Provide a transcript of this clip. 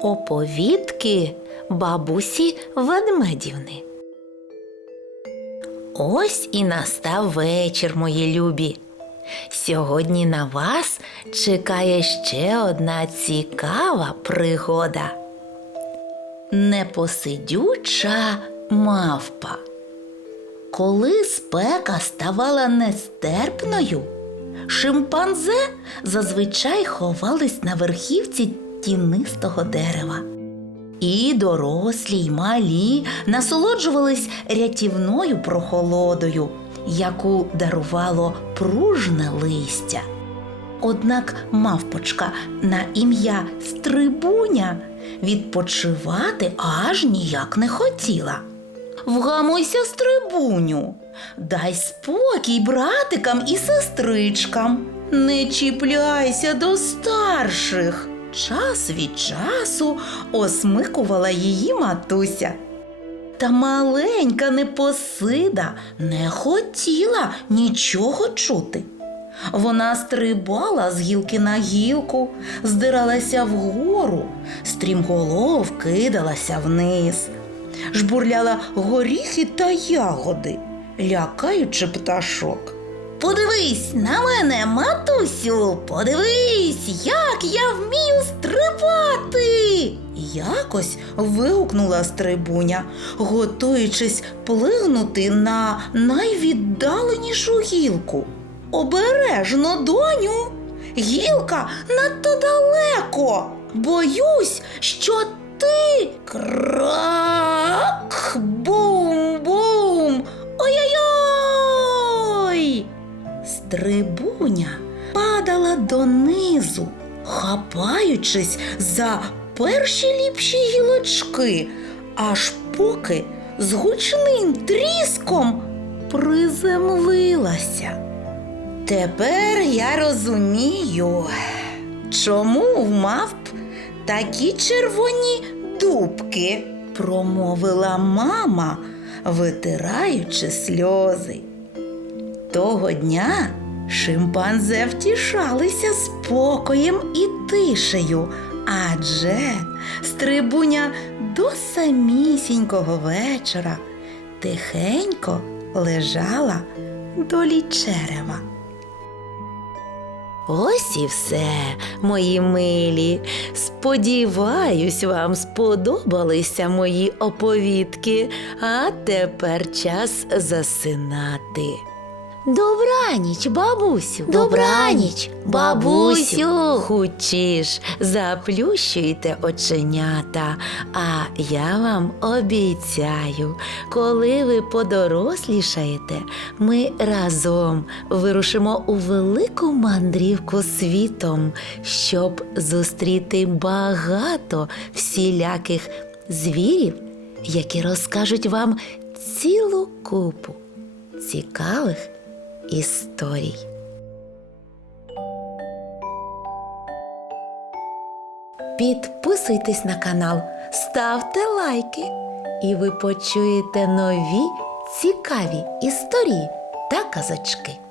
Оповідки бабусі ведмедівни. Ось і настав вечір, мої любі. Сьогодні на вас чекає ще одна цікава пригода. Непосидюча мавпа. Коли спека ставала нестерпною, шимпанзе зазвичай ховались на верхівці тінистого дерева. І дорослі, й малі насолоджувались рятівною прохолодою, яку дарувало пружне листя. Однак мавпочка на ім'я Стрибуня відпочивати аж ніяк не хотіла. Вгамуйся, стрибуню, дай спокій братикам і сестричкам. Не чіпляйся до старших. Час від часу осмикувала її матуся. Та маленька непосида не хотіла нічого чути. Вона стрибала з гілки на гілку, здиралася вгору, стрімголов кидалася вниз, жбурляла горіхи та ягоди, лякаючи пташок. Подивись на мене, матусю, подивись, як я вмію стрибати. Якось вигукнула стрибуня, готуючись плигнути на найвіддаленішу гілку. Обережно, доню, гілка надто далеко. Боюсь, що ти крак Стрибуня падала донизу, хапаючись за перші ліпші гілочки, аж поки з гучним тріском приземлилася. Тепер я розумію, чому в мавп такі червоні дубки, промовила мама, витираючи сльози. Того дня шимпанзе втішалися спокоєм і тишею, адже стрибуня до самісінького вечора тихенько лежала долі черева. Ось і все, мої милі. Сподіваюсь, вам сподобалися мої оповідки, а тепер час засинати. Добраніч, бабусю. Добраніч, бабусю. Хучіш, заплющуйте оченята. А я вам обіцяю, коли ви подорослішаєте, ми разом вирушимо у велику мандрівку світом, щоб зустріти багато всіляких звірів, які розкажуть вам цілу купу цікавих історій. Підписуйтесь на канал, ставте лайки, і ви почуєте нові цікаві історії та казочки.